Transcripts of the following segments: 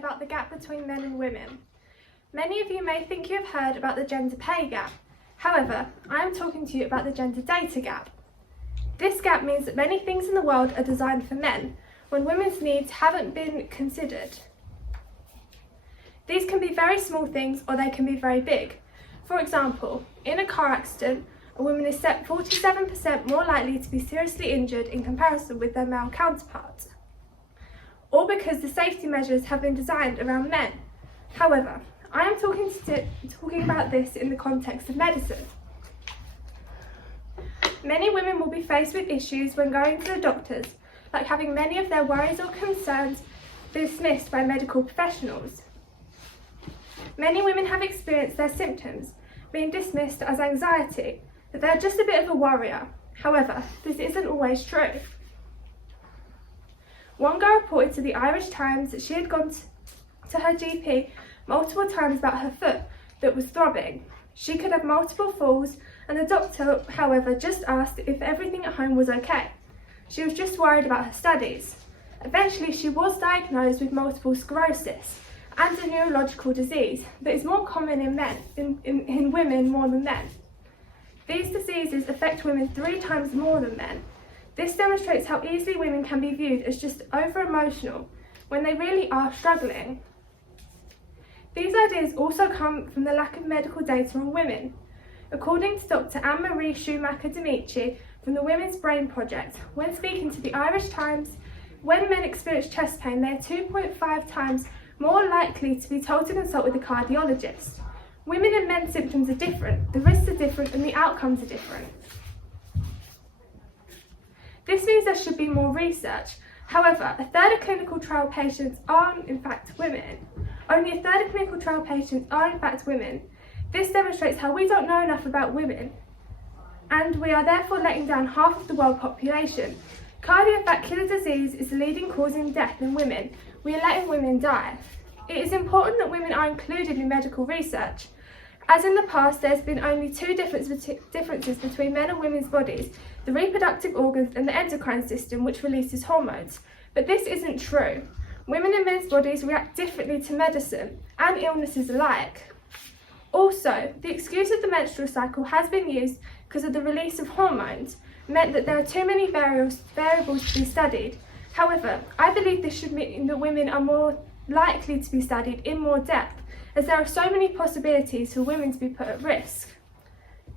about the gap between men and women. Many of you may think you have heard about the gender pay gap. However, I am talking to you about the gender data gap. This gap means that many things in the world are designed for men, when women's needs haven't been considered. These can be very small things or they can be very big. For example, in a car accident, a woman is 47% more likely to be seriously injured in comparison with their male counterparts, all because the safety measures have been designed around men. However, I am talking about this in the context of medicine. Many women will be faced with issues when going to the doctors, like having many of their worries or concerns dismissed by medical professionals. Many women have experienced their symptoms being dismissed as anxiety, that they're just a bit of a worrier. However, this isn't always true. One girl reported to the Irish Times that she had gone to her GP multiple times about her foot that was throbbing. She could have multiple falls, and the doctor, however, just asked if everything at home was okay. She was just worried about her studies. Eventually, she was diagnosed with multiple sclerosis and a neurological disease that is more common in women more than men. These diseases affect women 3 times more than men. This demonstrates how easily women can be viewed as just over-emotional when they really are struggling. These ideas also come from the lack of medical data on women. According to Dr. Anne-Marie Schumacher-Dimitri from the Women's Brain Project, when speaking to the Irish Times, when men experience chest pain, they are 2.5 times more likely to be told to consult with a cardiologist. Women and men's symptoms are different, the risks are different, and the outcomes are different. This means there should be more research. However, a third of clinical trial patients are in fact women. Only a third of clinical trial patients are in fact women. This demonstrates how we don't know enough about women, and we are therefore letting down half of the world population. Cardiovascular disease is the leading cause in death in women. We are letting women die. It is important that women are included in medical research. As in the past, there has been only 2 differences between men and women's bodies, the reproductive organs and the endocrine system, which releases hormones. But this isn't true. Women and men's bodies react differently to medicine and illnesses alike. Also, the excuse of the menstrual cycle has been used because of the release of hormones, meant that there are too many variables to be studied. However, I believe this should mean that women are more likely to be studied in more depth, as there are so many possibilities for women to be put at risk.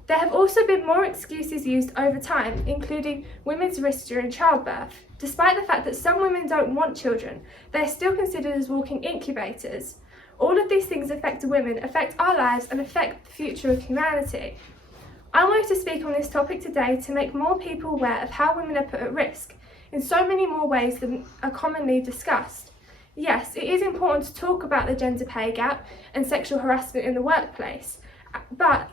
There have also been more excuses used over time, including women's risks during childbirth. Despite the fact that some women don't want children, they are still considered as walking incubators. All of these things affect women, affect our lives, and affect the future of humanity. I wanted to speak on this topic today to make more people aware of how women are put at risk in so many more ways than are commonly discussed. Yes, it is important to talk about the gender pay gap and sexual harassment in the workplace, but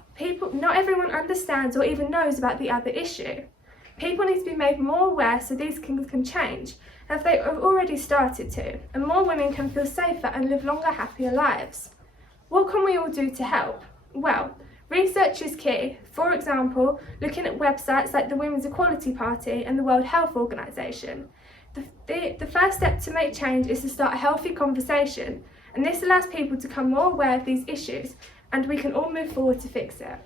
not everyone understands or even knows about the other issue. People need to be made more aware so these things can change, as they have already started to, and more women can feel safer and live longer, happier lives. What can we all do to help? Well, research is key. For example, looking at websites like the Women's Equality Party and the World Health Organization. The first step to make change is to start a healthy conversation, and this allows people to become more aware of these issues, and we can all move forward to fix it.